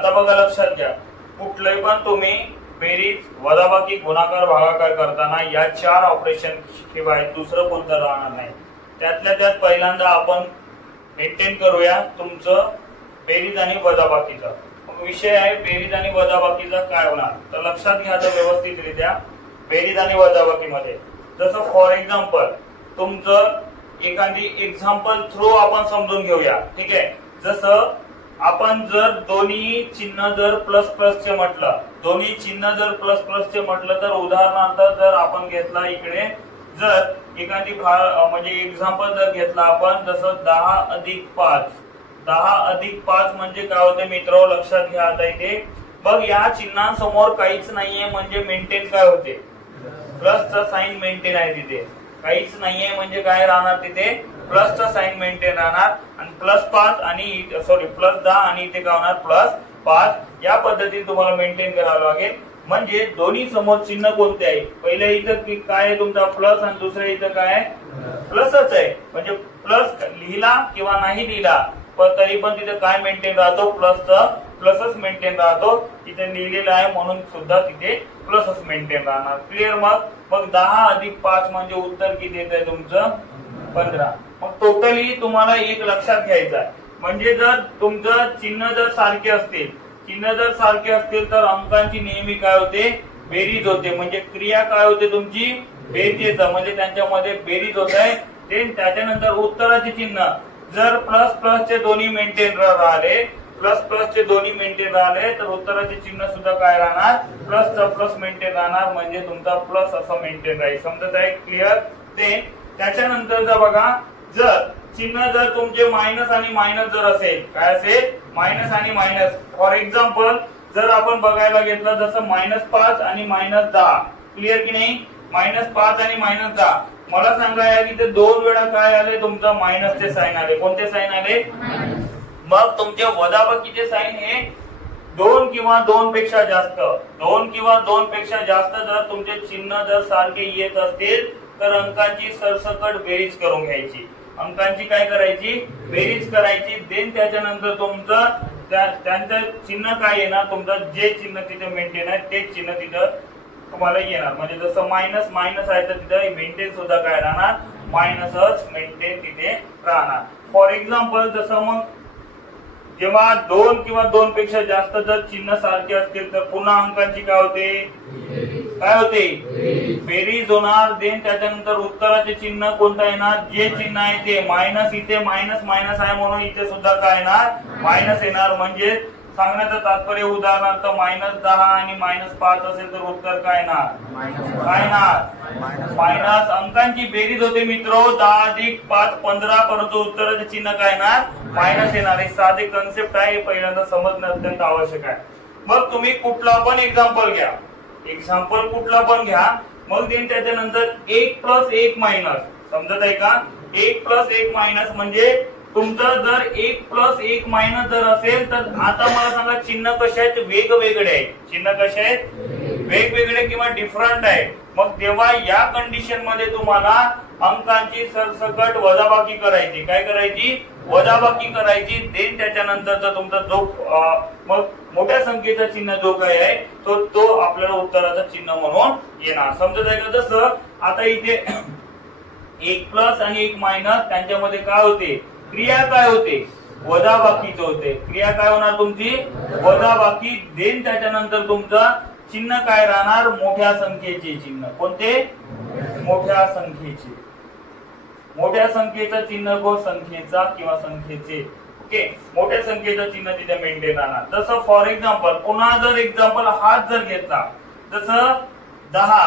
आता बघा लक्षात घ्या, कुठलंही पण तुम्ही बेरीज वजाबाकी गुणाकार भागाकार करताना या 4 ऑपरेशन शिवाय दुसरं कोणतं राहणार नाही. त्यातल्या त्यात पहिल्यांदा आपण मेंटेन करूया तुमचं बेरीज आणि वजाबाकीचा. विषय आहे बेरीज आणि वजाबाकीचा काय होणार, तर लक्षात घ्या व्यवस्थितरित्या. बेरीज आणि वजाबाकीमध्ये जसं फॉर एक्झाम्पल तुमचं एखादी एक्झाम्पल थ्रू आपण समजून घेऊया. ठीक आहे, जसं आपण जर दोन्ही चिन्ह जर प्लस प्लसचे म्हटलं, दोन्ही चिन्ह जर प्लस प्लसचे म्हटलं तर उदाहरणार्थ जर आपण घेतला इकडे जर एखादी म्हणजे एक्झाम्पल जर घेतला आपण जसं 10 अधिक 5, 10 अधिक 5 म्हणजे काय होते मित्र, लक्षात घ्या. आता इथे बघ या चिन्हांसमोर काहीच नाहीये म्हणजे मेंटेन काय होते, प्लसचा साइन मेंटेन आहे. तिथे काहीच नाहीये म्हणजे काय राहणार, तिथे प्लसचा साइन मेंटेन राहणार. आणि प्लस 5 आणि प्लस 10 आणि इथे काय होणार प्लस 5. या पद्धतीने तुम्हाला मेंटेन करावं लागेल. म्हणजे दोन्ही समोर चिन्ह कोणते आहे, पहिल्या इथं काय आहे तुमचा प्लस आणि दुसऱ्या इथं काय आहे प्लसच आहे. म्हणजे प्लस लिहिला किंवा नाही लिहिला पण तरी पण तिथे काय मेंटेन राहतो, प्लसच मेंटेन राहतो. तिथे लिहिलेलं आहे म्हणून सुद्धा तिथे प्लसच मेंटेन राहणार. क्लिअर. मग 10 अधिक 5 म्हणजे उत्तर किती येत आहे तुमचं 15. मग टोटली तुम्हाला एक लक्षात घ्यायचं आहे, म्हणजे जर तुमचं चिन्ह जर सारखे असतील तर अंकांची नेहमी काय होते, बेरीज होते. म्हणजे क्रिया काय होते तुमची, बेरीज. म्हणजे त्यांच्यामध्ये बेरीज होत आहे. त्याच्यानंतर उत्तराचे चिन्ह जर प्लस प्लसचे दोन्ही मेंटेन राहिले, तर उत्तराचे चिन्ह सुद्धा काय राहणार, प्लसचा प्लस मेंटेन राहणार. म्हणजे तुमचा प्लस असं मेंटेन राहील. समजत आहे. क्लिअर. त्याच्यानंतर जर बघा जर चिन्ह जर तुमचे मायनस आणि मायनस जर असेल, काय असेल मायनस आणि मायनस. फॉर एक्झाम्पल जर आपण बघायला घेतलं जसं -5 आणि -10. क्लिअर की नाही. -5 आणि -10 मला सांगा या की ते 2 वेळा काय आले तुमचा मायनसचे साइन आले. कोणते साइन आले, मग तुमचे वजाबाकीचे साइन हे 2 किंवा 2 पेक्षा जास्त जर तुमचे चिन्ह जर सारखे येत असतील तर अंकांची सरसकट बेरीज करून घ्यायची. अंकांची काय करायची, बेरीज करायची. देन त्याच्यानंतर तुमचं त्यांचं चिन्ह काय येणार, तुमचं जे चिन्ह तिथे मेंटेन आहे तेच चिन्ह तिथं तुम्हाला येणार. म्हणजे जसं मायनस मायनस आहे तर तिथं मेंटेन सुद्धा काय राहणार, मायनसच मेंटेन तिथे राहणार. फॉर एक्झाम्पल जसं मग जेव्हा 2 किंवा 2 पेक्षा जास्त जर चिन्ह सारखे असतील तर पुन्हा अंकांची काय होते, बेरीज होणार. देन त्याच्यानंतर उत्तराचे चिन्ह कोणतं येणार, जे चिन्ह आहे ते मायनस. इथे मायनस मायनस आहे म्हणून इथे सुद्धा काय येणार, मायनस येणार. म्हणजे सांगण्याचं तात्पर्य उदाहरणार्थ -10 आणि -5 असेल तर उत्तर काय येणार, मायनस. अंकांची बेरीज होते मित्र 10 अधिक 5 15, परंतु उत्तराचे चिन्ह काय येणार, मायनस येणार. हे साधे कन्सेप्ट आहे, पहिल्यांदा समजणं अत्यंत आवश्यक आहे. मग तुम्ही कुठला पण एक्झाम्पल घ्या, मग देन त्याच्यानंतर 1 + 1 - समजत आहे का, 1 + 1 - म्हणजे तुमचं जर 1 + 1 - जर असेल तर आता मला सांगा चिन्ह कसे आहेत, वेगवेगळे आहेत. चिन्ह कसे आहेत, वेगवेगळे किंवा डिफरंट आहे. मग तेव्हा या कंडिशन मध्ये तुम्हाला अंकांची सरसकट वजाबाकी करायची. काय करायची, वजाबाकी करायची. देन त्याच्यानंतर तुमचा जो मग मोठ्या संख्येचा चिन्ह जो काय आहे तो आपल्याला उत्तराचा चिन्ह म्हणून येणार. समजत आहे का. जसं आता इथे 1 + आणि 1 - त्यांच्यामध्ये काय होते, क्रिया काय होते, वजाबाकीचे होते. क्रिया काय होणार तुमची, वजाबाकी. देन त्याच्यानंतर तुमचा चिन्ह काय राहणार, मोठ्या संख्येचे चिन्ह. कोणते, मोठ्या संख्येचे. मोठ्या संख्येचा चिन्ह संख्येचा किंवा संख्येचे. ओके, मोठ्या संख्येचं चिन्ह तिथे मेंटेन राहणार. जसं फॉर एक्झाम्पल पुन्हा जर एक्झाम्पल हाच जर घेतला जसं 10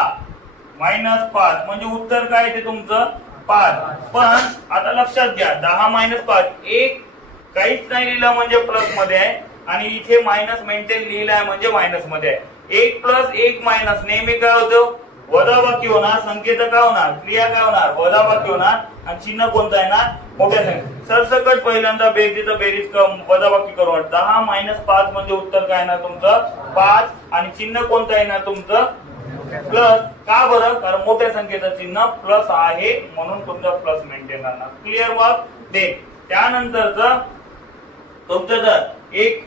- 5 म्हणजे उत्तर काय ते तुमचं 5. पण आता लक्षात घ्या 10 - 5 1 काहीच नाही लिहिलं म्हणजे प्लस मध्ये आहे आणि इथे मायनस मेंटेन लिहिलं आहे म्हणजे मायनस मध्ये आहे. 1 + 1 - नेहमी काय होतं, वजाबाकी होणार. संख्येचं काय होणार, क्रिया काय होणार, वजाबाकी होणार. आणि चिन्ह कोणतं येणार, मोठ्या संख्या. सरसकट पहिल्यांदा बेरीजचं बेरीज वजाबाकी करू. 10 - 5 म्हणजे उत्तर काय येणार तुमचं 5 आणि चिन्ह कोणतं येणार तुमचं प्लस. का बरं, कारण मोठ्या संख्येचं चिन्ह प्लस आहे म्हणून तुमचं प्लस मेंटेन राहणार. क्लिअर. मग त्यानंतरच तुमचं जर एक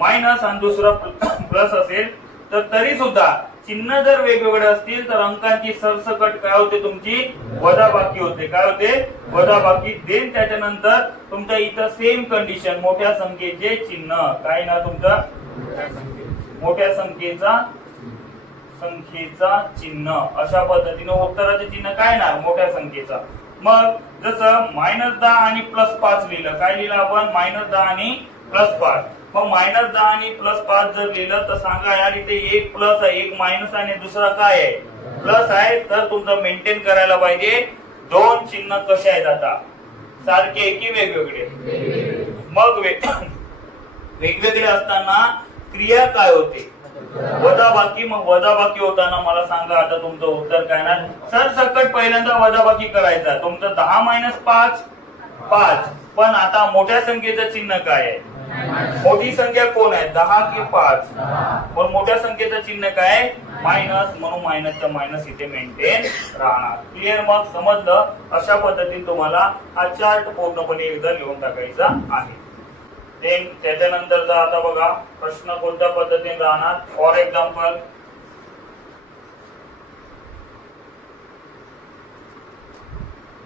मायनस आणि दुसरं प्लस असेल तर तरी सुद्धा चिन्ह जर वेगवेगळे असतील तर अंकांची सरसकट काय होते तुमची वजाबाकी होते. काय होते वजाबाकी. देन त्याच्यानंतर तुमच्या इथं सेम कंडिशन मोठ्या संख्येचे चिन्ह काय ना तुमचं मोठ्या संख्येचा चिन्ह अशा पद्धतीने उत्तराचे चिन्ह काय ना मोठ्या संख्येचा. मग जसं -10 आणि +5 लिहिलं काय लिहिलं आपण -10 आणि +5. मग -10 आणि +5 जर लिहिलं तर सांगा यार इथे एक प्लस आहे एक मायनस आणि दुसरा काय आहे प्लस आहे. तर तुमचं मेंटेन करायला पाहिजे दोन चिन्ह कसे आहेत आता सारखे की वेगवेगळे. मग वेगवेगळे असताना क्रिया काय होते वजाबाकी. मग वजाबाकी होताना मला सांगा आता तुमचं उत्तर काय ना सरसकट पहिल्यांदा वजाबाकी करायचा. तुमचं 10 - 5 5. पण आता मोठ्या संख्येचं चिन्ह काय आहे मोठी संख्या कोण आहे 10 की 5. पण मोठ्या संख्येचं चिन्ह काय मायनस म्हणून मायनसचं मायनस इथे मेंटेन राहणार. क्लिअर. मग समजलं. अशा पद्धतीने तुम्हाला हा चार्ट पूर्णपणे एकदा लिहून टाकायचा आहे. देन त्याच्यानंतरचा आता बघा प्रश्न कोणत्या पद्धतीने राहणार. फॉर एक्झाम्पल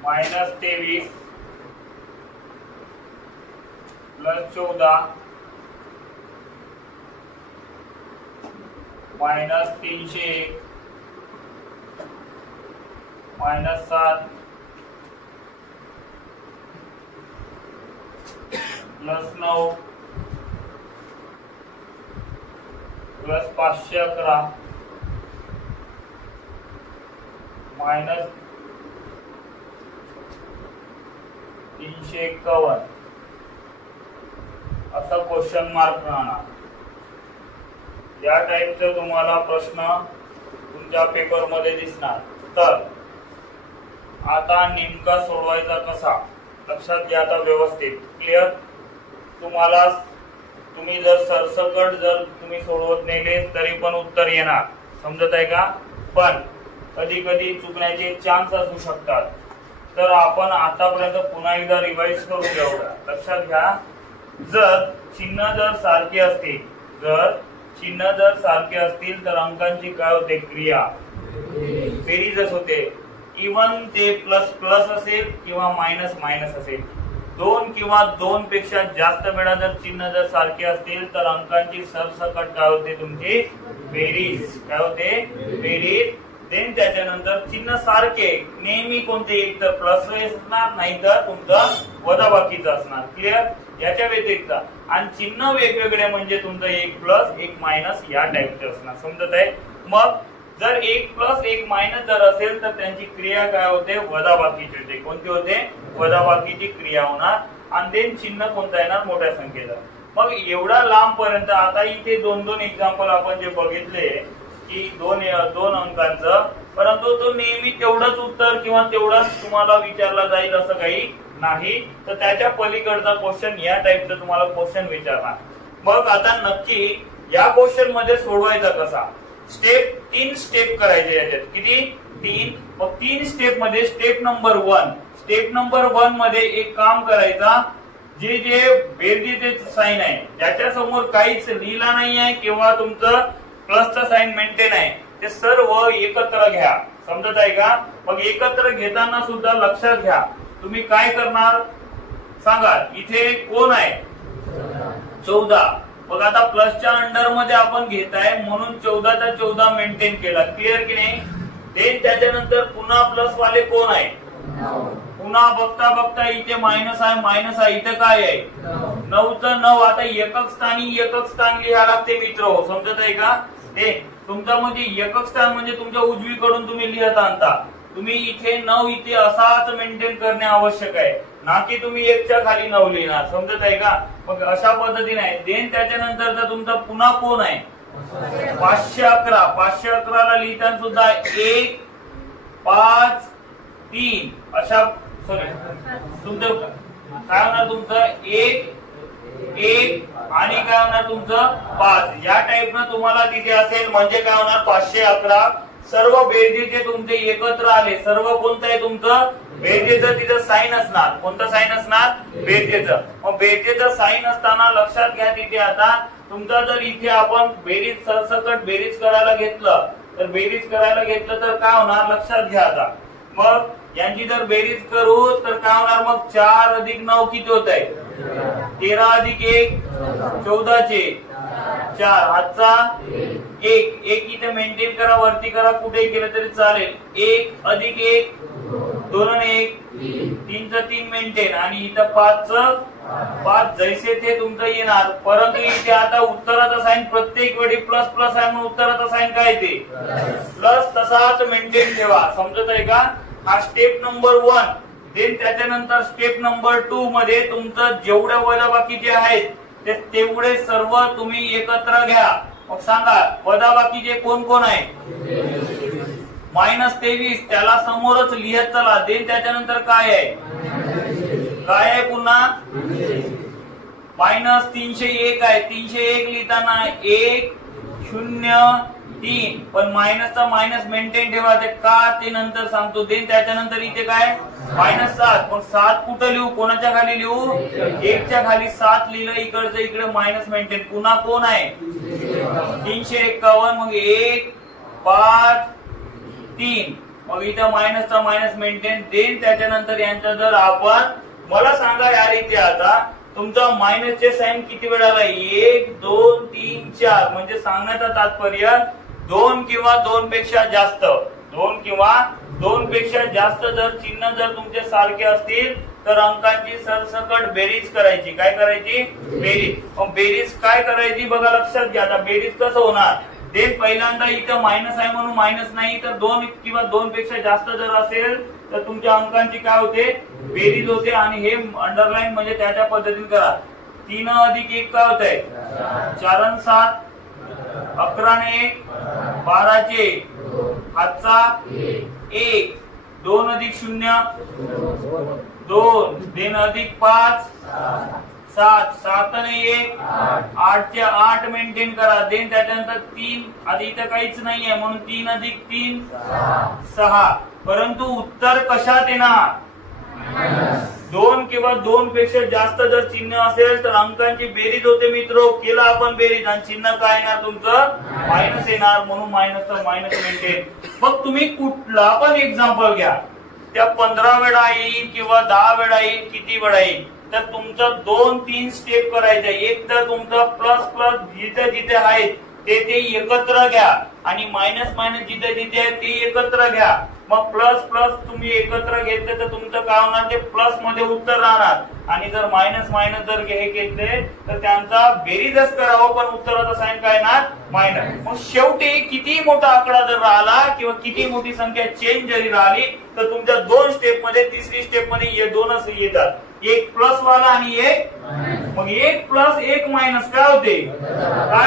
-23 +14 -301 -7 +9 +511 -351 असा क्वेश्चन मार्क राहणार. या टाईपचा तुम्हाला प्रश्न तुमच्या पेपर मध्ये दिसणार. तर आता नेमका सोडवायचा कसा लक्षात घ्या आता व्यवस्थित. क्लिअर. तुम्ही जर सरसकट जर तुम्ही सोडवत नेले तरी पण उत्तर येणार. समजत आहे का. पण कधी कधी चुकण्याचे चान्स असू शकतात. तर आपण आतापर्यंत पुन्हा एकदा रिवाइज करून घेऊया. लक्षात घ्या जर चिन्ह जर सारखे असतील तर अंकांची काय होते क्रिया बेरीजच होते. इव्हन ते प्लस प्लस असेल किंवा मायनस मायनस असेल. 2 किंवा 2 पेक्षा जास्त वेळा जर चिन्ह जर सारखे असतील तर अंकांची सरसकट काय होते तुमची बेरीज. काय होते बेरीज. देन त्याच्यानंतर चिन्ह सारखे नेहमी कोणते एक तर प्लस असणार नाही तर तुमचं वजाबाकीचं असणार. क्लिअर. याच्या व्यतिरिक्त आणि चिन्ह वेगवेगळे म्हणजे तुमचं एक प्लस एक मायनस या टाईपचे असणार. समजत आहे. मग जर एक प्लस एक मायनस जर असेल तर त्यांची क्रिया काय होते वजाबाकीची होते. कोणती होते वजाबाकीची क्रिया होणार. आणि देन चिन्ह कोणता येणार मोठ्या संख्येचा. मग एवढा लांब पर्यंत आता इथे 2-2 एक्झाम्पल आपण जे बघितले की दोन अंकांचं परंतु तो नेहमी तेवढंच उत्तर किंवा तेवढाच तुम्हाला विचारला जाईल असं काही नाही. तर त्याच्या पलीकडचा क्वेश्चन या टाईपचा तुम्हाला क्वेश्चन विचारणार. मग आता नक्की या क्वेश्चन मध्ये सोडवायचा कसा. 3 स्टेप करायचे याच्यात. किती 3. मग 3 स्टेप मध्ये स्टेप नंबर 1 मध्ये एक काम करायचा. जे बेरजेचे साइन आहे ज्याच्या समोर काहीच लिहिला नाही आहे किंवा तुमचं प्लसचा साइन मेंटेन आहे ते सर्व एकत्र घ्या. समजत आहे का. मग एकत्र घेताना सुद्धा लक्षात घ्या तुम्ही काय करणार सांगा. इथे कोण आहे 14. मग आता प्लसच्या अंडर मध्ये आपण घेत आहे म्हणून 14चा 14 मेंटेन केला. क्लिअर की नाही. देन त्याच्यानंतर पुन्हा प्लस वाले कोण आहे पुन्हा बघता बघता इथे मायनस आहे इथे काय आहे 9चं 9. आता एकक स्थान लिहायला लागते मित्र हो. समजत आहे का. ते तुमचा म्हणजे एकक स्थान म्हणजे तुमच्या उजवीकडून तुम्ही लिहत आणता. तुम्ही इथे 9 इथे असाच मेंटेन करणे आवश्यक आहे ना की तुम्ही 1च्या खाली 9 लिहिणार. समजत आहे का. मग अशा पद्धतीने आहे. देन त्याच्यानंतर तुमचा पुन्हा कोण आहे 511 ला लिहिताना सुद्धा 1 5 3 अशा तुमचं काय होणार तुमचं 1 आणि काय होणार तुमचं 5 या टाईपनं तुम्हाला तिथे असेल. म्हणजे काय होणार 511 सर्व बेरजेचे तुमचे एकत्र आले. सर्व कोणतं आहे तुमचं बेरजेचं तिथं साइन असणार. कोणतं साइन असणार बेरजेचं. मग बेरजेचं साइन असताना लक्षात घ्या तिथे आता तुमचा जर इथे आपण बेरीज सरसकट बेरीज करायला घेतलं तर काय होणार लक्षात घ्या आता। मग यांची जर बेरीज करू तर काय होणार मग 4 अधिक 9 किती होत आहे 13 अधिक 1 14 चे 4 हातचा 1 इथे मेंटेन करा वरती करा कुठे केलं तरी चालेल 1 अधिक 1 2 आणि 1 3 चा 3 मेंटेन आणि इथं 5 च 5 जैसे ते तुमचं येणार। परंतु इथे आता उत्तराचा साइन प्रत्येक वेळी प्लस प्लस आहे म्हणून उत्तराचा साइन काय ते प्लस तसाच मेंटेन ठेवा। समजत आहे का? हा स्टेप नंबर 1। देन त्याच्यानंतर स्टेप नंबर 2 मध्ये तुमचं जेवढ्या वजाबाकीचे आहेत ते तेवढे सर्व तुम्ही एकत्र घ्या। मग सांगा वजाबाकीचे कोण कोण आहे -23 त्याला समोरच लिहत चला। देन त्याच्यानंतर काय आहे पुन्हा -301 आहे। 301 लिहिताना 1 0 3 पण मायनसचा मायनस मेंटेन ठेवा ते का ते नंतर सांगतो। देन त्याच्यानंतर इथे काय -7 मग 7 कुठं लिहू कोणाच्या खाली लिहू 1 च्या खाली 7 लिहिलं इकडचं इकडे मायनस मेंटेन। पुन्हा कोण आहे 351 मग 1 5 3 मग इथं मायनसचा मायनस मेंटेन। देन त्याच्यानंतर यांचा जर आपण मला सांगा यार इथे आता तुमचा मायनसचे साइन किती वेळा आला 1 2 3 4 म्हणजे सांगण्याचं तात्पर्य 2 किंवा 2 पेक्षा जास्त 2 किंवा 2 पेक्षा जास्त जर चिन्ह जर तुमचे सारखे असतील तर अंकांची सरसकट बेरीज करायची। काय करायची बेरीज। मग बेरीज काय करायची बघा लक्षात घ्या। आता बेरीज कसं होणार देन पहिल्यांदा इथं मायनस आहे म्हणून मायनस नाही तर 2 किंवा 2 पेक्षा जास्त जर असेल तर तुमच्या अंकांची काय होते बेरीज होते आणि हे अंडरलाईन म्हणजे त्या पद्धतीने करा। 3 अधिक 1 काय होत आहे 4 आणि 7 11 आणि 1 12 चे हातचा 1 2 अधिक 0 2 देन अधिक 5 7 7 आणि 1 8 चे 8 मेंटेन करा। देन त्याच्यानंतर 3 आधी इथं काहीच नाहीये म्हणून 3 अधिक 3 6 परंतु उत्तर कशात येणार 2 किंवा 2 पेक्षा जास्त जर चिन्ह असेल तर अंकांची बेरीज होते मित्र। केला आपण बेरीज आणि चिन्ह काय येणार तुमचं मायनस येणार म्हणून मायनसचा मायनस मेंटेन। मग तुम्ही कुठला पण एक्झाम्पल घ्या त्या 15 वेळा येईल किंवा 10 वेळा येईल किती वेळा येईल तर तुमचं 2-3 स्टेप करायचे। एक तर तुमचं प्लस प्लस जिथे जिथे आहेत ते एकत्र घ्या आणि मायनस मायनस जिथे जिथे आहे ते एकत्र घ्या। मग प्लस प्लस तुम्ही एकत्र घेतले तर तुमचं काय होणार ते प्लस मध्ये उत्तर राहणार आणि जर मायनस मायनस जर हे घेतले तर त्यांचा बेरीजच करावं पण उत्तराचा साइन काय येणार मायनस। मग शेवटी किती मोठा आकडा जर राहिला किंवा किती मोठी संख्या चेंज जरी राहिली तर तुमच्या 2 स्टेप मध्ये तिसरी स्टेप मध्ये हे 2च येतात एक प्लस वाला आणि एक मग 1 प्लस 1 मायनस काय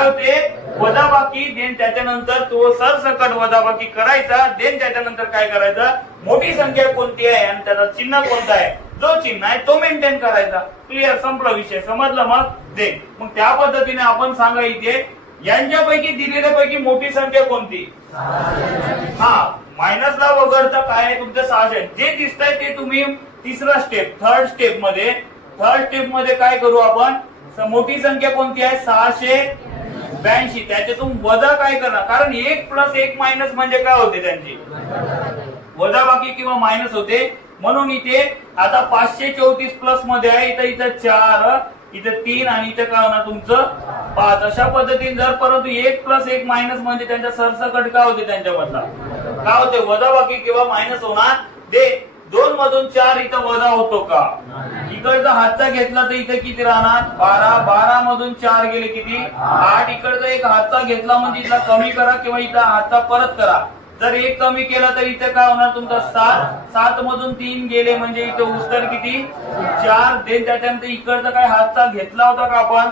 होते वजाबाकी। देन त्याच्यानंतर तो सरसकट वजाबाकी करायचा। देन त्याच्यानंतर काय करायचं मोठी संख्या कोणती आहे आणि त्याचा चिन्ह कोणता आहे जो चिन्ह आहे तो मेंटेन करायचा। क्लिअर संपला विषय समजला। मग त्या पद्धतीने आपण सांगा इथे यांच्यापैकी दिलेल्यापैकी मोठी संख्या कोणती मायनसला वगळता काय आहे तुमचं 600 जे दिसत आहे ते तुम्ही तिसरा स्टेप थर्ड स्टेप मध्ये काय करू आपण मोठी संख्या कोणती आहे 682 त्याच्यातून वजा काय करणार कारण 1 प्लस 1 मायनस म्हणजे काय होते त्यांची वजाबाकी किंवा मायनस होते म्हणून इथे आता 534 प्लस मध्ये आहे इथं 4 इथं 3 आणि इथं काय होणार तुमचं 5 अशा पद्धतीने जर परंतु 1 प्लस 1 मायनस म्हणजे त्यांच्या सरसकट काय होते त्यांच्यामधला काय होते वजाबाकी किंवा मायनस होणार। दे 2 मधून 4 इथं वजा होतो का इकडचा हातचा घेतला तर इथं किती राहणार 12 12 मधून 4 गेले किती 8 इकडचा एक हातचा घेतला म्हणजे इथला कमी करा किंवा इथला हातचा परत करा जर 1 कमी केला तर इथे काय होणार तुमचा 7 7 मधून 3 गेले म्हणजे इथं उत्तर किती 4 देन त्याच्यानंतर इकडचा काय हातचा घेतला होता का आपण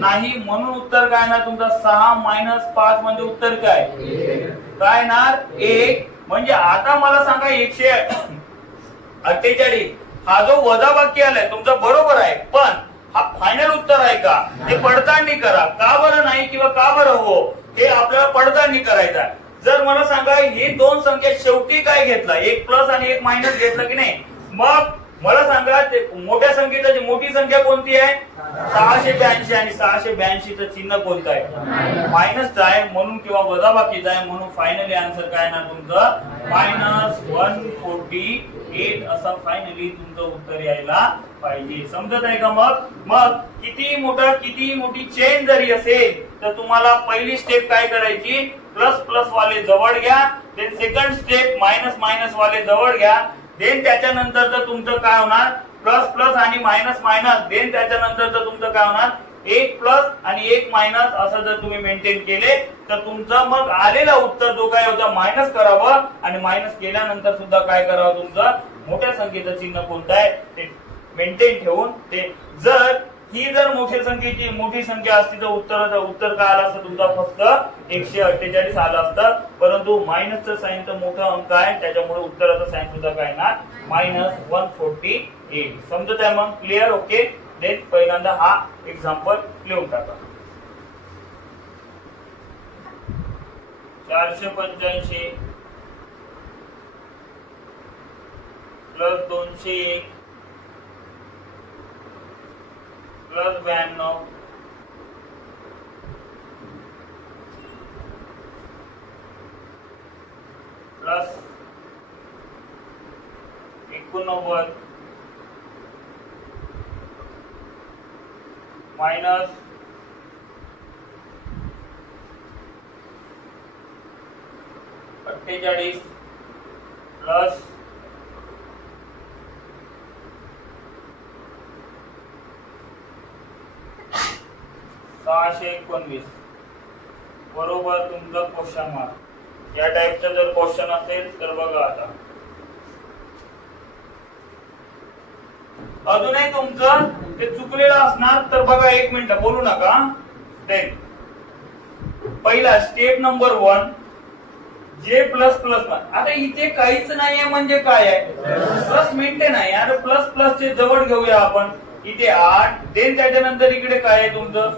नाही म्हणून उत्तर काय ना तुमचा 6 - 5 म्हणजे उत्तर काय येणार 1 म्हणजे आता मला सांगा 148 हा जो वजाबाकी आलाय तुमचा बरोबर आहे पण हा फायनल उत्तर आहे का हे पडताळणी करा का बरं नाही किंवा का बरं हो हे आपल्याला पडताळणी करायचं आहे। जर मला सांगा ही 2 संख्या शेवटी काय घेतला 1 प्लस आणि 1 मायनस घेतला की नाही मग मला सांगा ते मोठ्या संख्येची मोठी संख्या कोणती आहे 682 आणि 682चं चिन्ह कोणतं आहे मायनसचं आहे म्हणून किंवा वजाबाकीचं आहे म्हणून फायनली आन्सर काय ना तुमचं -148 असं फायनली तुमचं उत्तर यायला पाहिजे. समजत आहे का? मग किती मोठी चेन जरी असेल तर तुम्हाला पहिली स्टेप काय करायची प्लस प्लस वाले जवळ घ्या then second step minus minus वाले जवळ घ्या देन त्याच्यानंतर तर तुमचं काय होणार प्लस प्लस आणि मायनस मायनस देन त्याच्यानंतर तर तुमचं काय होणार एक प्लस आणि एक मायनस असं जर तुम्ही मेंटेन केले तर तुमचं मग आलेला उत्तर जो काय होता मायनस करावं आणि मायनस केल्यानंतर सुद्धा काय करावं तुमचं मोठ्या संख्येचं चिन्ह कोणतं आहे ते मेंटेन ठेवून ते जर मोठी संख्या असती तर उत्तर काय आलं असतं तुमचा फक्त 148 आलं असतं परंतु मायनसचं साइन तर मोठा अंक आहे त्याच्यामुळे उत्तराचं साइन सुद्धा काय ना -148. समजत आहे मग क्लिअर? ओके देन पहिल्यांदा हा एक्झाम्पल लिहून टाका. 485 plus 201 plus 92 plus 89 minus 48 plus 619 बरोबर तुमचा क्वेश्चन मार्क. या टाइपचा जर क्वेश्चन असेल तर बघा आता अजूनही तुमचं ते चुकलेलं असणार तर बघा 1 मिनिट बोलू नका. देन पहिला स्टेप नंबर 1 जे प्लस प्लस आता इथे काहीच नाहीये म्हणजे काय आहे प्लस मेंटेन आहे यार प्लस प्लस चे जवळ घेऊया आपण इथे 8 देन त्याच्यानंतर इकडे काय आहे तुमचं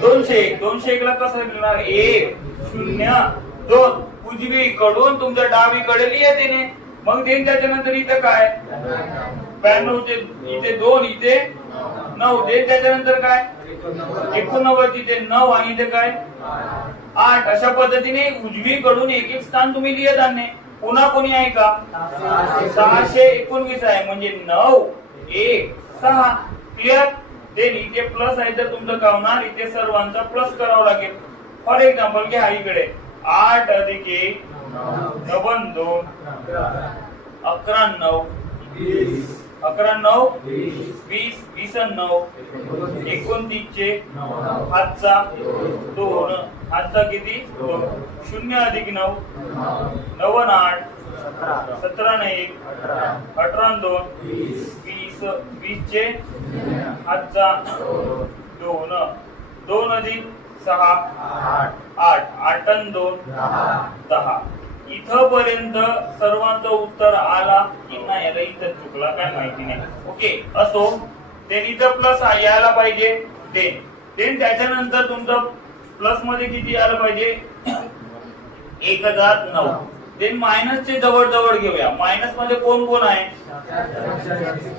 201 ला कसं लिहिणार 1 0 2 उजवीकडून तुमच्या डावीकडे लिहिते मग देन त्याच्यानंतर इथं काय 92 इथे 2 इथे 9 देन त्याच्यानंतर काय 89 इथे 9 आणि इथे काय 8 अशा पद्धतीने उजवीकडून एक एक स्थान तुम्ही लिहित आणणे. पुन्हा कोणी आहे का 619 आहे म्हणजे 9 1 6 क्लिअर. देन इथे प्लस आहे तर तुमचं काय होणार इथे सर्वांचा प्लस करावं लागेल. फॉर एक्झाम्पल घ्या इकडे 8 अधिक 1 2 11 9 11 9 20 20 9 29 चे हातचा 2 हातचा किती 0 अधिक 9 9 8 17 ने 1 18 2 20 20 चे हातचा 2 2 अधिक 6 8 8 2 10 इथं पर्यंत सर्वांचं उत्तर आला की नाही याला इथं चुकला काय माहिती नाही. ओके असो देन इथं प्लस यायला पाहिजे देन त्याच्यानंतर तुमचं प्लस मध्ये किती आलं पाहिजे 1009 देन मायनसचे जवळ जवळ घेऊया. मायनस मध्ये कोण कोण आहे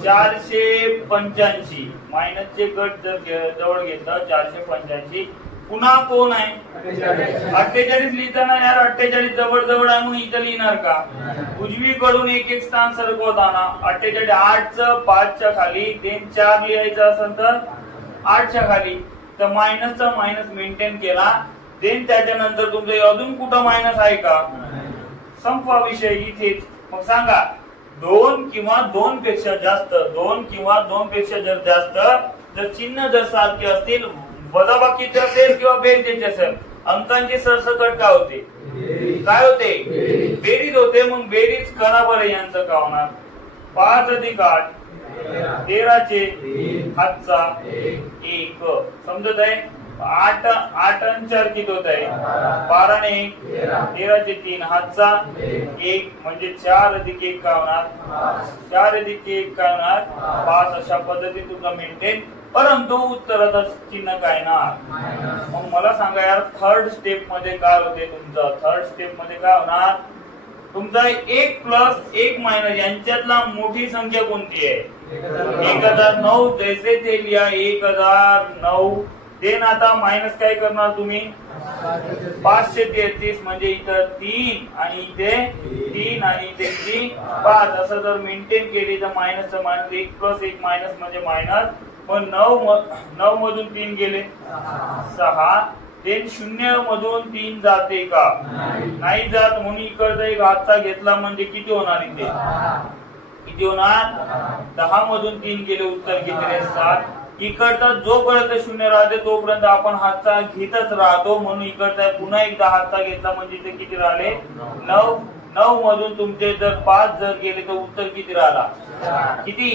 485 मायनसचे गट जर जवळ घेतलं 485 पुन्हा कोण आहे 48 लिहिताना यार 48 जवळ जवळ आहे म्हणून इथं लिहिणार का उजवीकडून एक एक स्थान सरकवताना 48 8चं 5च्या खाली देन 4 लिहायचं असेल तर 8च्या खाली तर मायनसचा मायनस मेंटेन केला देन त्याच्यानंतर तुमचं अजून कुठं मायनस आहे का संपवा विषय इथेच. मग सांगा 2 किंवा 2 पेक्षा जास्त 2 किंवा 2 पेक्षा जर जास्त जर चिन्ह जर सारखे असतील वजाबाकीचे असेल किंवा बेरीज असेल अंकांची सरसकट काय होते बेरीज होते. मग बेरीज करा बरं यांचं काय होणार 5 अधिक 8 13 चे हातचा 1 समजत आहे 8 आणि 4 किती होत आहे 12 ने 1 13 चे 3 हातचा 1 म्हणजे 4 अधिक 1 काय होणार 4 अधिक 1 काय होणार 5 अशा पद्धतीने तुमचा मेंटेन परंतु उत्तराचं चिन्ह काय ना. मग मला सांगा यार थर्ड स्टेप मध्ये काय होते तुमचं थर्ड स्टेप मध्ये काय होणार तुमचा 1 प्लस 1 मायनस यांच्यातला मोठी संख्या कोणती आहे? 1009. जैसे ते लिहा 1009. देन आता मायनस काय करणार तुम्ही? 533 म्हणजे इथं 3 आणि इथे 3 आणि इथे 5 असं जर मेंटेन केली तर मायनसचं मायनस 1 प्लस 1 मायनस म्हणजे मायनस. पण 9 मधून 3 गेले 6. देन 0 मधून 3 जाते का? नाही जात. म्हणून इकडचा एक हातचा घेतला म्हणजे किती होणार? इथे किती होणार? 10 मधून 3 गेले, उत्तर किती? 7. इकडचा जोपर्यंत 0 राहते तोपर्यंत आपण हातचा घेतच राहतो. म्हणून इकडचा पुन्हा एकदा हातचा घेतला म्हणजे इथे किती राहिले? 9. 9 मधून तुमचे जर 5 जर गेले तर उत्तर किती राहिला? किती?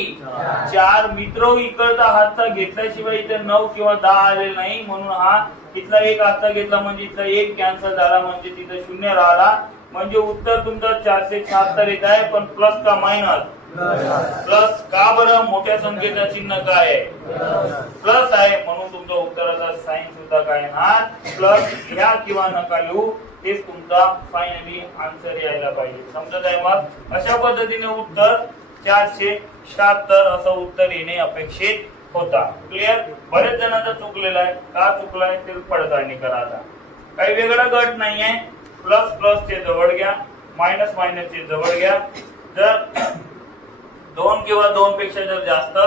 4. मित्र इकडचा हातचा घेतल्याशिवाय इथे 9 किंवा 10 आले नाही. म्हणून हा इथला एक हातचा घेतला म्हणजे इथला एक कॅन्सल झाला म्हणजे तिथे 0 राहिला. म्हणजे उत्तर तुमचं 476 येत आहे. पण प्लस का मायनस? प्लस. का बरं? मोठ्या संख्येचं चिन्ह काय आहे? प्लस आहे. म्हणून तुमच्या उत्तराचा साइन सुद्धा काय येणार? प्लस. घ्या किंवा नका लिहू, तेच तुमचा फायनली आन्सर यायला पाहिजे. समजत आहे? मग अशा पद्धतीने उत्तर 476 असं उत्तर येणे अपेक्षित होता. क्लिअर? बरेच जणांचा चुकलेला आहे. का चुकलाय ते पडताळणी करा. आता काही वेगळा गट नाहीये. प्लस प्लस चे जवळ घ्या, मायनस मायनस चे जवळ घ्या. जर 2 किंवा 2 पेक्षा जर जास्त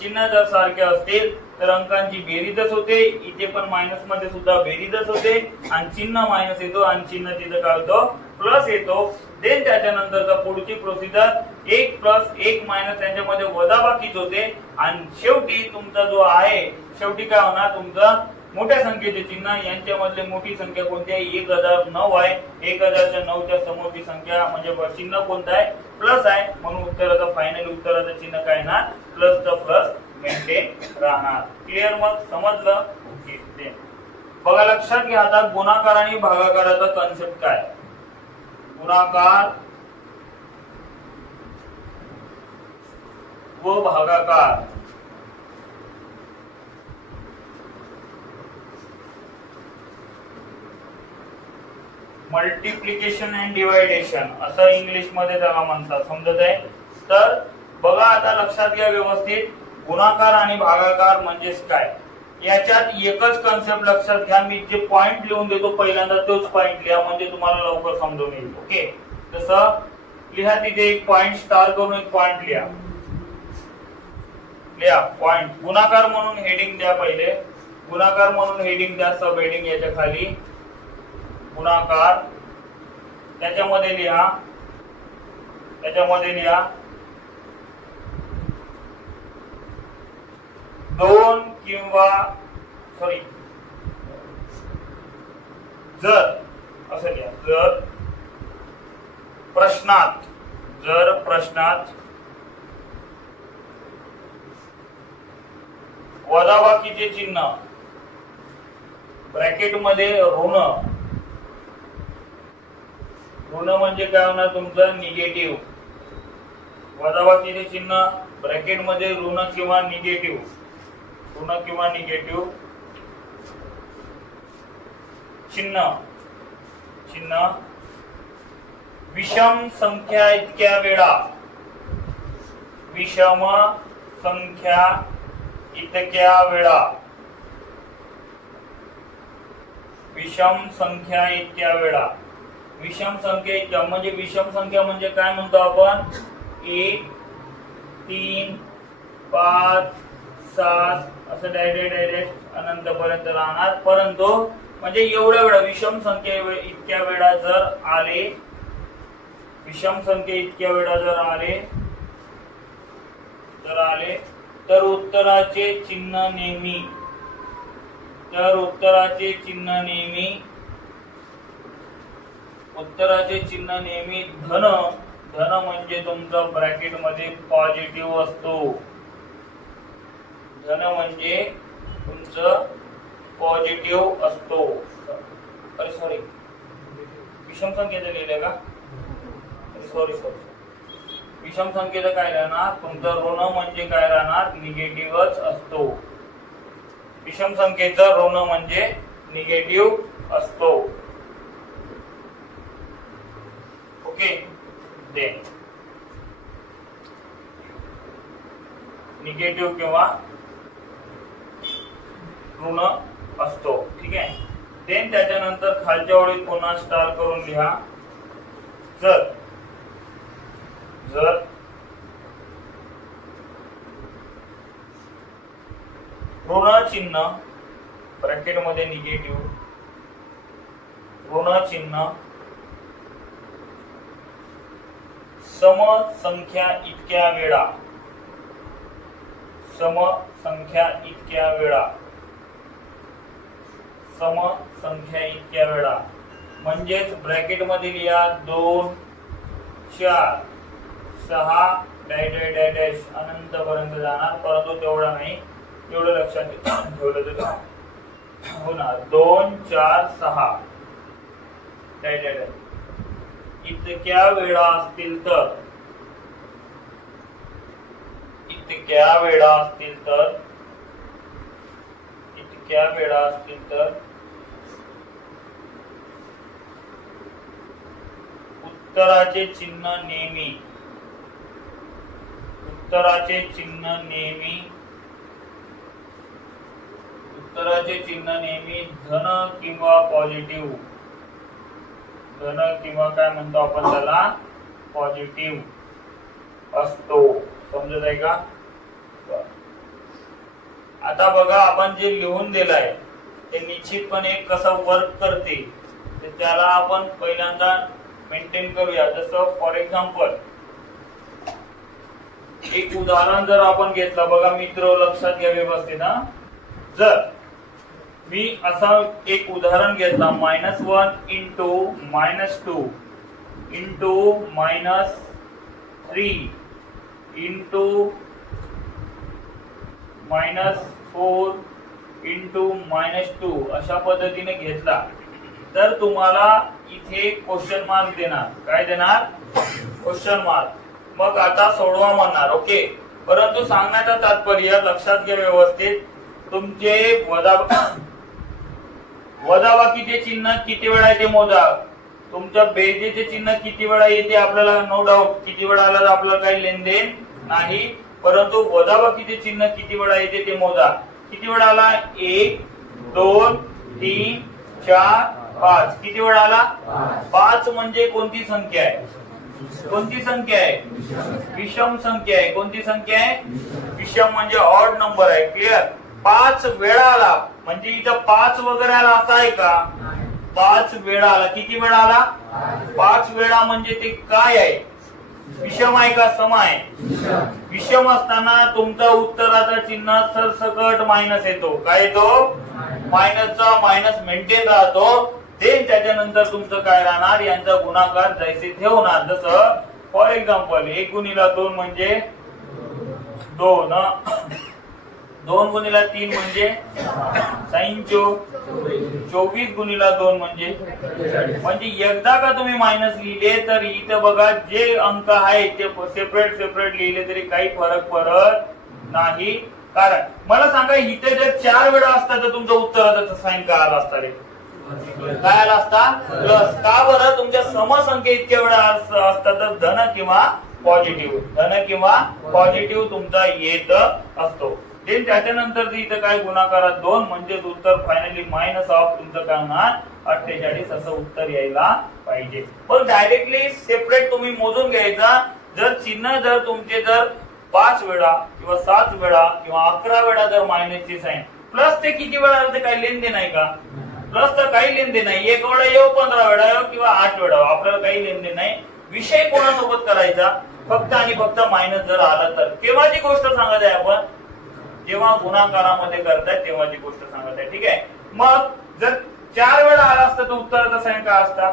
चिन्ह जर सारखे असतील तर अंकांची बेरीजच होते. इथे पण मायनस मध्ये सुद्धा बेरीजच होते आणि चिन्ह मायनस येतो आणि चिन्ह तिथं काय होतो? प्लस येतो. देन त्याच्यानंतरचा पुढची प्रोसिजर 1 प्लस 1 मायनस त्यांच्यामध्ये वजाबाकीच होते आणि शेवटी तुमचा जो आहे शेवटी काय होणार? तुमचा मोठ्या संख्येचे चिन्ह यांच्यामधले मोठी संख्या कोणती आहे? 1009 आहे. 1009च्या समोरची संख्या म्हणजे चिन्ह कोणतं आहे? प्लस आहे. म्हणून उत्तराचं फायनल उत्तराचं चिन्ह काय ना? प्लसचं प्लस मेंटेन राहणार. क्लिअर? मग समजलं? ओके. बघा लक्षात घ्या आता गुणाकार आणि भागाकाराचा कन्सेप्ट काय? गुणाकार व भागाकार मल्टिप्लिकेशन अँड डिवायडेशन असं इंग्लिश मध्ये त्याला म्हणतात. समजत आहे? तर बघा आता लक्षात घ्या व्यवस्थित. गुणाकार आणि भागाकार म्हणजेच काय याच्यात एकच कन्सेप्ट लक्षात घ्या. मी जे पॉइंट लिहून देतो पहिल्यांदा तोच पॉइंट लिहा म्हणजे तुम्हाला लवकर समजून येईल. ओके. जसं लिहा तिथे एक पॉइंट स्टार करून एक पॉइंट लिहा. पॉइंट. गुणाकार म्हणून हेडिंग द्या. पहिले गुणाकार म्हणून हेडिंग द्या. सब हेडिंग याच्या खाली गुणाकार. त्याच्यामध्ये लिहा 2 किंवा जर असं लिहा. जर प्रश्नात वजाबाकीचे चिन्ह ब्रॅकेट मध्ये ऋण म्हणजे काय होणार? तुमचं निगेटिव्ह. वजाबाकीचे चिन्ह ब्रॅकेट मध्ये ऋण किंवा निगेटिव्ह चिन्ह विषम संख्या इतक्या वेळा विषम संख्या इतक्या विषम संख्या इतक्या म्हणजे विषम संख्या म्हणजे काय म्हणतो आपण? 1 3 5 7 असं डायरेक्ट अनंतपर्यंत राहणार. परंतु म्हणजे एवढ्या वेळा विषम संख्या इतक्या वेळा जर आले तर उत्तराचे चिन्ह नेहमी धन म्हणजे तुमचं ब्रॅकेट मध्ये पॉझिटिव्ह असतो. धन म्हणजे तुमचं पॉझिटिव्ह असतो. अरे सॉरी विषम संख्येचं लिहिलंय का? सॉरी विषम संख्येचं काय राहणार? तुमचं ऋण म्हणजे काय राहणार? निगेटिव्हच असतो. विषम संख्येचं ऋण म्हणजे निगेटिव्ह असतो. ओके. देन निगेटिव्ह किंवा ऋण असतो. ठीक आहे. देन त्याच्यानंतर खालच्या ओळीत पुन्हा स्टार करून लिहा. जर ऋण चिन्ह ब्रॅकेट मध्ये निगेटिव्ह ऋण चिन्ह समसंख्या इतक्या वेळा म्हणजेच ब्रॅकेट मध्ये लिहा 2 4 6 डॅश अनंत पर्यंत जाणार, परंतु तेवढा नाही, एवढं लक्षात ठेवलं तर होणार 2 4 6 डॅश इतक्या वेळा असतील तर उत्तराचे चिन्ह नेहमी धन किंवा पॉझिटिव्ह काय म्हणतो आपण त्याला पॉझिटिव्ह असतो. समजत आहे का? आता बघा आपण जे लिहून दिलंय ते निश्चितपणे कसं वर्क करते ते त्याला आपण पहिल्यांदा मेंटेन करूया. जसं फॉर एक्झाम्पल एक उदाहरण जर आपण घेतलं, बघा मित्र लक्षात घ्या व्यवस्थित. जर मी असा एक उदाहरण घेतला -1 इंटू -2 इंटू -3 इंटू -4 इंटू -2 अशा पद्धतीने घेतला तर तुम्हाला इथे क्वेश्चन मार्क देणार. काय देणार? Question mark. मग आता सोडवा म्हणणार. ओके. परंतु सांगण्याचा तात्पर्य लक्षात घ्या व्यवस्थित. तुमचे वजाबाकीचे चिन्ह किती वेळा येते मोजा. तुमच्या बेरजेचे चिन्ह किती वेळा येते आपल्याला नो डाऊट. किती वेळा आला आपल्याला काही लेनदेन नाही, परंतु वजाबाकीचे चिन्ह किती वेळा येते ते मोजा. किती वेळा आला? 1 2 3 4 5. किती वेळा आला? 5 म्हणजे कोणती संख्या आहे? विषम संख्या आहे. कोणती संख्या आहे? विषम म्हणजे ऑड नंबर आहे. क्लिअर? 5 वेळा आला म्हणजे इथं 5 वगैरे आला असा आहे का? 5 वेळा आला. किती वेळा आला? 5 वेळा म्हणजे ते काय आहे? विषम आहे का सम आहे? विषम असताना तुमचा उत्तराचा चिन्ह सरसकट मायनस येतो. काय येतो? मायनसचा मायनस मेंटेन राहतो. देन त्याच्यानंतर तुमचं काय राहणार? यांचा गुणाकार जैसे ते होणार. जसं फॉर एक्झाम्पल 1 गुणिला 2 म्हणजे 2, 2 गुणिला 3 म्हणजे 24 गुणिला 2 म्हणजे एकदा का तुम्ही मायनस लिहिले तर इथं बघा जे अंक आहे ते सेपरेट लिहिले तरी काही फरक पडत नाही. कारण मला सांगा इथे जर 4 वेळा असता तर तुमचं उत्तराचा साइन काय आला असता रे? काय आला असता? प्लस. का बरं? तुमच्या समसंख्या इतक्या वेळा असतात तर धन किंवा पॉझिटिव्ह तुमचा येत असतो. त्याच्यानंतर इथं काय गुणाकारात 2 म्हणजे उत्तर फायनली मायनस ऑफ तुमचं काय होणार? 48 असं उत्तर यायला पाहिजे. पण डायरेक्टली सेपरेट तुम्ही मोजून घ्यायचा. जर चिन्ह जर तुमचे जर 5 वेळा किंवा 7 वेळा किंवा 11 वेळा जर मायनसची साइन प्लस ते किती वेळा ते काही लेनदेन आहे का? प्लस तर काही लेनदेन नाही. 1 वेळा येऊ 15 वेळा येऊ किंवा 8 वेळा आपल्याला काही लेनदेन नाही. विषय कोणासोबत करायचा? फक्त आणि फक्त मायनस जर आला तर. केव्हाची गोष्ट सांगत आहे आपण? जेव्हा गुणाकारामध्ये करताय तेव्हाची गोष्ट सांगत आहे. ठीक आहे. मग जर 4 वेळा आला असता तर उत्तराचा साइन काय असता?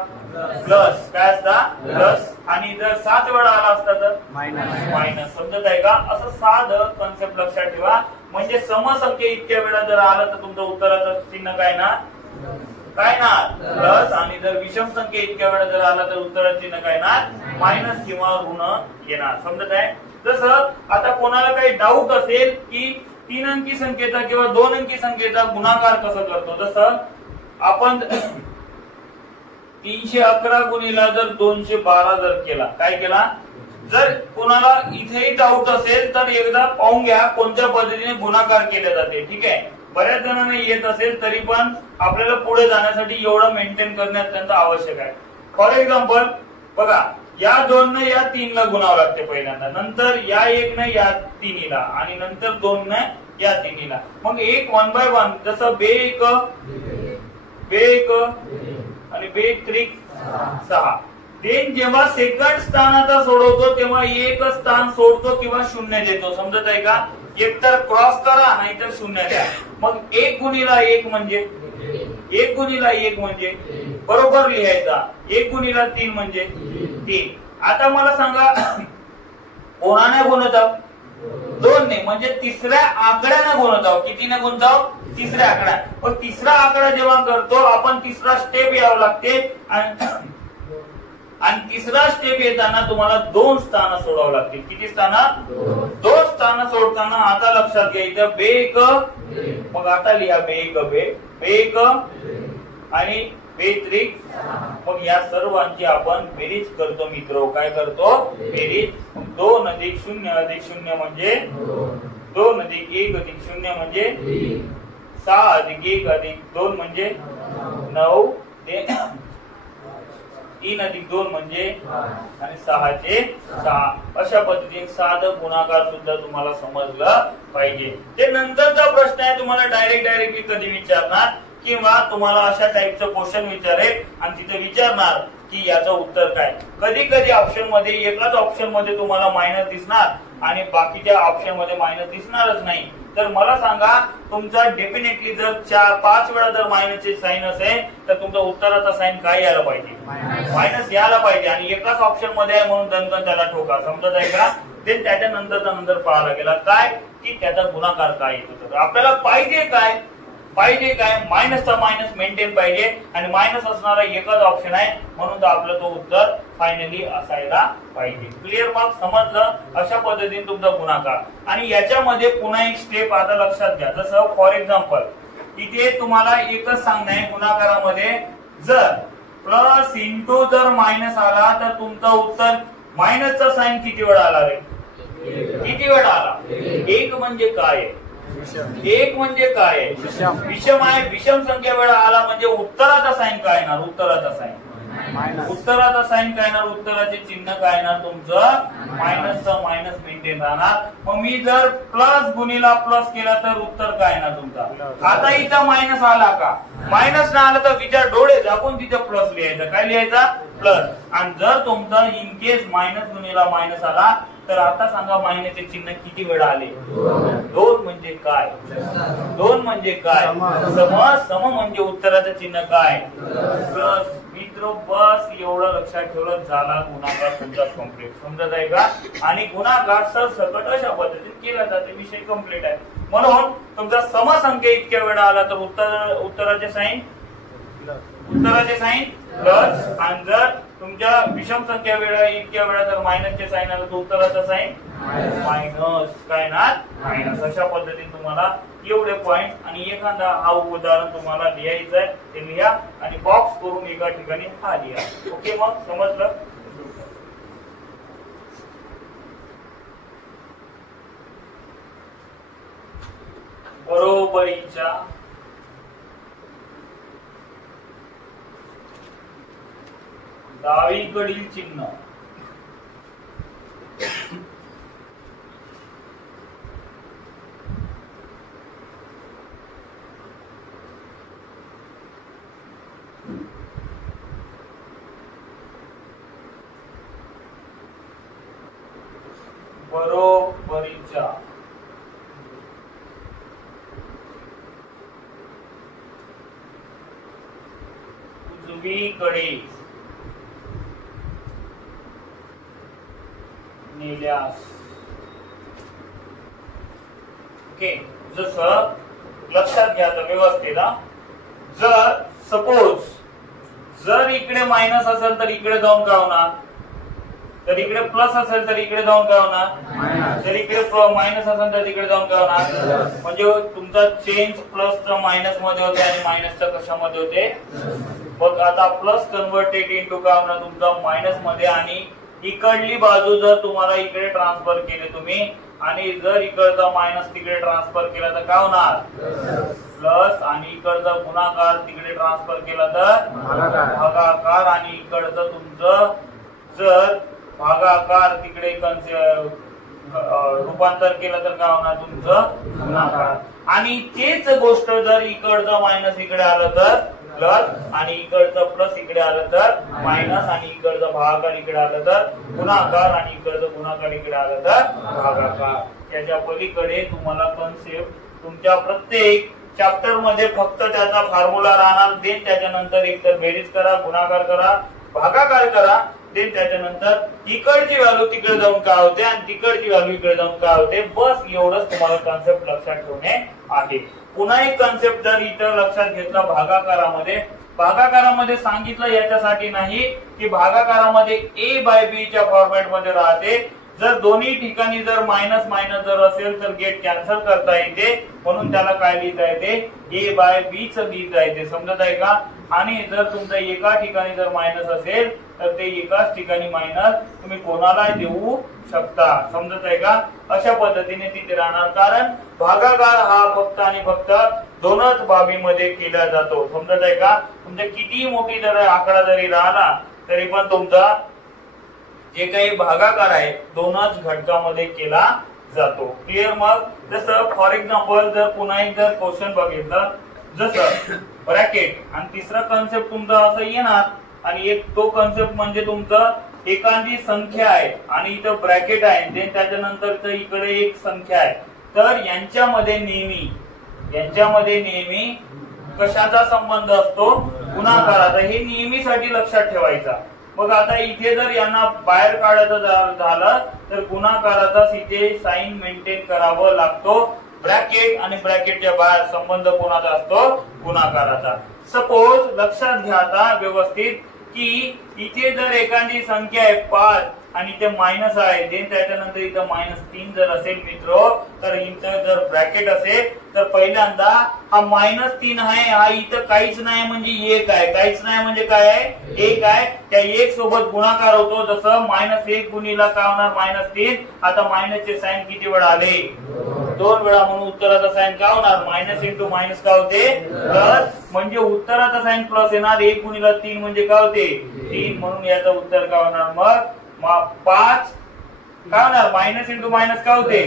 प्लस. काय असता? प्लस. आणि जर 7 वेळा आला असता तर मायनस. समजत आहे का? असं साधं कॉन्सेप्ट लक्षात ठेवा. म्हणजे समसंख्या इतक्या वेळा जर आला तर तुमचं उत्तराचं चिन्ह काय ना? प्लस. आणि जर विषम संख्या इतक्या वेळा जर आला तर उत्तराचं चिन्ह काय ना? मायनस किंवा ऋण येणार. समजत आहे? जसं आता कोणाला काही डाऊट असेल की 3 अंकी संख्येचा किंवा 2 अंकी संख्येचा गुणाकार कसं करतो, जसं आपण 311 गुणिला जर 212 जर केला, काय केला, जर कोणाला इथेही डाऊट असेल तर एकदा पाहून घ्या कोणत्या पद्धतीने गुणाकार केले जाते. ठीक आहे, बऱ्याच जणांना येत असेल तरी पण आपल्याला पुढे जाण्यासाठी एवढं मेंटेन करणे अत्यंत आवश्यक आहे. फॉर एक्झाम्पल बघा, या 2 ने या 3 ला गुणावं लागते पहिल्यांदा, नंतर या 1 ने या 3 ला, आणि नंतर 2 ने या 3 ला. मग 1 1 बाय 1 जसं बे 1 आणि बे 3 6. देन जेव्हा सेकंड स्थानाचा सोडवतो तेव्हा एक स्थान सोडतो किंवा शून्य देतो. समजत आहे का? एक तर क्रॉस करा नाहीतर शून्य द्या. मग 1 गुणिला 1 म्हणजे 1 गुणिला 1 म्हणजे बरोबर लिहायचा. 1 गुणिला 3 म्हणजे 3. आता मला सांगा कोणाने गुणत आहोत? 2 ने, म्हणजे तिसऱ्या आकड्याने गुणत आहोत. कितीने गुणत आहोत? तिसऱ्या आकडा. पण तिसरा आकडा जेव्हा करतो आपण तिसरा स्टेप यावं लागते, आणि तिसरा स्टेप येताना तुम्हाला 2 स्थान सोडावं लागतील. किती स्थान? 2 स्थान सोडताना आता लक्षात घ्यायचं बे 1, मग आता लिहा बे 1 आणि बे 3. मग या सर्वांची आपण बेरीज करतो मित्र. काय करतो? बेरीज. 2 अधिक 0 अधिक 0 म्हणजे 2 अधिक 1 अधिक 0 म्हणजे 6 अधिक 1 अधिक 2 म्हणजे 9. 3 अधिक 2 म्हणजे आणि 6 चे 6. अशा पद्धतीने साधं गुणाकार सुद्धा तुम्हाला समजलं पाहिजे. ते नंतरचा प्रश्न आहे, तुम्हाला डायरेक्टली कधी विचारणार किंवा तुम्हाला अशा टाईपचं क्वेश्चन विचारेल आणि तिथे विचारणार की याचं उत्तर काय. कधी कधी ऑप्शन मध्ये एकाच ऑप्शन मध्ये तुम्हाला मायनस दिसणार आणि बाकीच्या ऑप्शन मध्ये मायनस दिसणारच नाही. तर मला सांगा तुमचा डेफिनेटली जर 4-5 वेळा जर मायनसचे साइन असेल तर तुमचा उत्तराचा साइन काय यायला पाहिजे? मायनस यायला पाहिजे. आणि एकाच ऑप्शन मध्ये आहे म्हणून दणकन त्याला ठोका. समजत आहे का? ते त्याच्या नंतर पाहायला गेला काय की त्याचा गुणाकार काय येतो. तर आपल्याला पाहिजे काय मायनसचा मायनस मेंटेन पाहिजे आणि मायनस असणारा एकच ऑप्शन आहे म्हणून आपलं तो उत्तर फायनली असायला पाहिजे. क्लिअर? मग समजलं? अशा पद्धतीने तुमचा गुणाकार. आणि याच्यामध्ये पुन्हा एक स्टेप आता लक्षात घ्या. जसं फॉर एक्झाम्पल इथे तुम्हाला एकच सांगणं आहे गुणाकारामध्ये जर प्लस इंटू जर मायनस आला तर तुमचं उत्तर मायनसचा साइन किती वेळा आला रे? किती वेळा आला? 1 म्हणजे काय? 1 म्हणजे काय? विषम आहे. विषम संख्या वेळा आला म्हणजे उत्तराचा साइन काय येणार? उत्तराचा साइन काय येणार? उत्तराचे चिन्ह काय येणार? तुमचं मायनसचं मायनस मेंटेन राहणार. मग मी जर प्लस गुणिला प्लस केला तर उत्तर काय येणार तुमचा? आता इथं मायनस आला का? मायनस ना आला तर विचार डोळे झाकून तिथं प्लस लिहायचा. काय लिहायचा? प्लस. आणि जर तुमचा इन केस मायनस गुणिला मायनस आला तर आता सांगा मायनसचे चिन्ह किती वेळा आले? 2 म्हणजे काय? 2 म्हणजे काय? सम म्हणजे उत्तराचं चिन्ह काय? प्लस. मित्र बस एवढं लक्षात ठेवलं झाला गुणाकार तुमचा कम्प्लीट. समजत आहे का? आणि गुणाकार सरसकट अशा पद्धतीने केला जातो. विषय कम्प्लीट आहे. म्हणून तुमचा समसंख्या इतक्या वेळा आला तर उत्तराचे साइन प्लस. आणि जर तुमच्या विषम संख्या वेळा इतक्या वेळा जर मायनसचे साइन आलं तर उत्तराचा साइन मायनस. काय ना? मायनस. अशा पद्धतीने तुम्हाला एवढे पॉइंट आणि एखादा हा उदाहरण तुम्हाला लिहायचं आहे ते लिहा आणि बॉक्स करून एका ठिकाणी हा लिहा. ओके? मग समजलं? बरोबरीच्या डावीकडील चिन्ह बरोबरीच्या उजवीकडे नेल्यास. ओके? जसं लक्षात घ्या तर व्यवस्थित. जर सपोज जर इकडे मायनस असेल तर इकडे जाऊन काय होणार? तर इकडे प्लस असेल तर इकडे जाऊन काय होणार, जर इकडे मायनस असेल तर तिकडे जाऊन काय होणार, म्हणजे तुमचा चेंज प्लसचा मायनस मध्ये होते आणि मायनसचा कशामध्ये होते. मग आता प्लस कन्व्हर्टेड इंटू काय होणार तुमचा मायनस मध्ये, आणि इकडली बाजू जर तुम्हाला इकडे ट्रान्सफर केले तुम्ही आणि जर इकडचा मायनस तिकडे ट्रान्सफर केला तर काय होणार प्लस, आणि इकडचा गुणाकार तिकडे ट्रान्सफर केला तर भागाकार, आणि इकडचं तुमचं जर भागाकार तिकडे रूपांतर केलं तर काय होणार तुमचं गुणाकार. आणि तेच गोष्ट जर इकडचं मायनस इकडे आलं तर प्लस, आणि इकडचं प्लस इकडे आलं तर मायनस, आणि इकडचं भागाकार इकडे आलं तर गुणाकार, आणि इकडचं गुणाकार इकडे आलं तर भागाकार. याच्या पलीकडे तुम्हाला कन्सेप्ट तुमच्या प्रत्येक चॅप्टर मध्ये फक्त त्याचा फॉर्म्युला राहणार. देन त्याच्यानंतर एकतर बेरीज करा, गुणाकार करा, भागाकार करा. देन त्याच्यानंतर इकडची व्हॅल्यू तिकडे जाऊन काय होते आणि तिकडची व्हॅल्यू इकडे जाऊन काय होते. बस एवढंच तुम्हाला कॉन्सेप्ट लक्षात ठेवणे आहे. पुन्हा एक कॉन्सेप्ट जर इथं लक्षात घेतला, भागाकारामध्ये सांगितलं याच्यासाठी नाही की भागाकारामध्ये ए बाय बी च्या फॉर्मॅट मध्ये राहते. जर दोन्ही ठिकाणी जर मायनस मायनस जर असेल तर गेट कॅन्सल करता येते, म्हणून त्याला काय लिहिता येते ए बाय बी च लिहिता येते. समजत आहे का. आणि जर तुमचं एका ठिकाणी जर मायनस असेल तर ते एकाच ठिकाणी मायनस तुम्ही कोणाला देऊ शकता. समजत आहे का. अशा पद्धतीने तिथे राहणार, कारण भागाकार हा फक्त आणि फक्त दोनच बाबीमध्ये केला जातो. समजत आहे का. तुमच्या किती मोठी जर आकडा जरी राहिला तरी पण तुमचा जे काही भागाकार आहे दोनच घटकामध्ये केला जातो. क्लिअर. मग जसं फॉर एक्झाम्पल जर पुन्हा एक जर क्वेश्चन बघितलं, जसं ब्रॅकेट, आणि तिसरा कॉन्सेप्ट तुमचा असं येणार, आणि एक तो कॉन्सेप्ट म्हणजे तुमचं एखादी संख्या आहे आणि इथं ब्रॅकेट आहे, देन त्याच्यानंतर इकडे एक संख्या आहे, तर यांच्यामध्ये नेहमी कशाचा संबंध असतो, गुणाकाराचा. हे नेहमीसाठी लक्षात ठेवायचा. मग आता इथे जर यांना बाहेर काढायचं झालं तर गुणाकाराचा इथे साइन मेंटेन करावं लागतो. ब्रॅकेट आणि ब्रॅकेटच्या बाहेर संबंध कोणाचा असतो, गुणाकाराचा. सपोज लक्षात घ्या आता व्यवस्थित की इथे जर एखादी संख्या आहे 5 आणि इथे मायनस आहे, देन त्याच्यानंतर इथं -3 जर असेल मित्र, तर इथं जर ब्रॅकेट असेल तर पहिल्यांदा हा -3 आहे, हा इथं काहीच नाही म्हणजे 1 आहे, काहीच नाही म्हणजे काय आहे 1 आहे. त्या 1 सोबत गुणाकार होतो. जसं -1 गुणिला काय होणार -3. आता मायनसचे साइन किती वेळा आले, 2 वेळा, म्हणून उत्तराचा साइन काय होणार मायनस इंटू मायनस काय होते प्लस, म्हणजे उत्तराचा साइन प्लस येणार. 1 गुणिला 3 म्हणजे काय होते 3, म्हणून याचं उत्तर काय होणार मग 5 काय होणार मायनस इंटू मायनस काय होते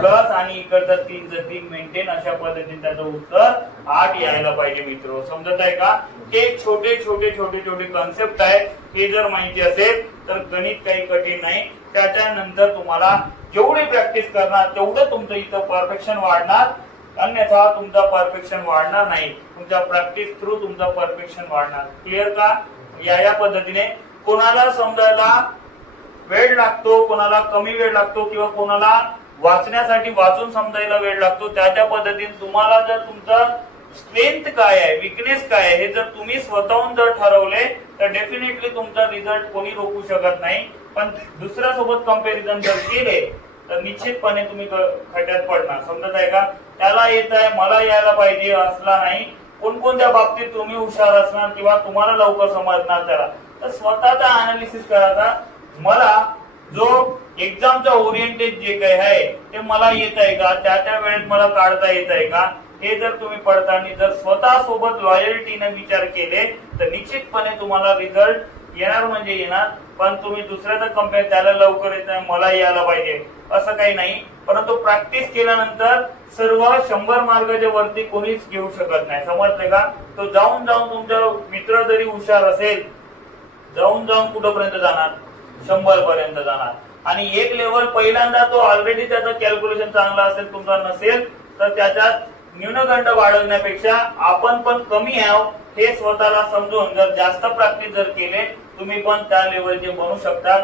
प्लस, आणि इकडचा 3 मेंटेन. अशा पद्धतीने त्याचं उत्तर 8 यायला पाहिजे मित्र. समजत आहे का. हे छोटे छोटे कॉन्सेप्ट आहेत. हे जर माहिती असेल तर गणित काही कठीण नाही. त्याच्यानंतर तुम्हाला जेवढी प्रॅक्टिस करणार तेवढं तुमचं इथं परफेक्शन वाढणार, अन्यथा तुमचा परफेक्शन वाढणार नाही. तुमच्या प्रॅक्टिस थ्रू तुमचा परफेक्शन वाढणार. क्लिअर का. या पद्धतीने कोणाला समजायला वेळ लागतो, कोणाला कमी वेळ लागतो, किंवा कोणाला वाचण्यासाठी वाचून समजायला वेळ लागतो. त्या पद्धतीने तुम्हाला जर तुमचं स्ट्रेंथ काय आहे, विकनेस काय आहे, हे जर तुम्ही स्वतःहून जर ठरवले तर डेफिनेटली तुमचा रिझल्ट कोणी रोखू शकत नाही. पण दुसऱ्यासोबत कंपॅरिझन जर केले तर निश्चितपणे तुम्ही खड्ड्यात पडणार. समजत आहे का. त्याला येत आहे मला यायला पाहिजे असला नाही. कोणकोणत्या बाबतीत तुम्ही हुशार असणार किंवा तुम्हाला लवकर समजणार त्याला, तर स्वतःचा अनालिसिस करायचा. मला जो एक्झामचा ओरिएंटेड जे काही आहे ते मला येत आहे का, त्या वेळेत मला काढता येत आहे का, हे जर तुम्ही पडताना जर स्वतः सोबत लॉयल्टीने विचार केले तर निश्चितपणे तुम्हाला रिझल्ट येणार म्हणजे येणार. पण तुम्ही दुसऱ्याचा कंपेअर त्याला लवकर येत आहे मला यायला पाहिजे असं काही नाही. परंतु प्रॅक्टिस केल्यानंतर सर्व 100 मार्गाच्या वरती कोणीच घेऊ शकत नाही. समजले का. तो जाऊन तुमचा मित्र जरी हुशार असेल, जाऊन कुठपर्यंत जाणार 100 पर्यंत जाणार. आणि एक लेवल पहिल्यांदा तो ऑलरेडी त्याचा कॅल्क्युलेशन चांगला असेल, तुमचा नसेल, तर त्याच्यात न्यूनगंड वाढवण्यापेक्षा आपण पण कमी आहोत हे स्वतःला समजून जर जास्त प्रॅक्टिस जर केले तुम्ही पण त्या लेवलचे बनू शकता.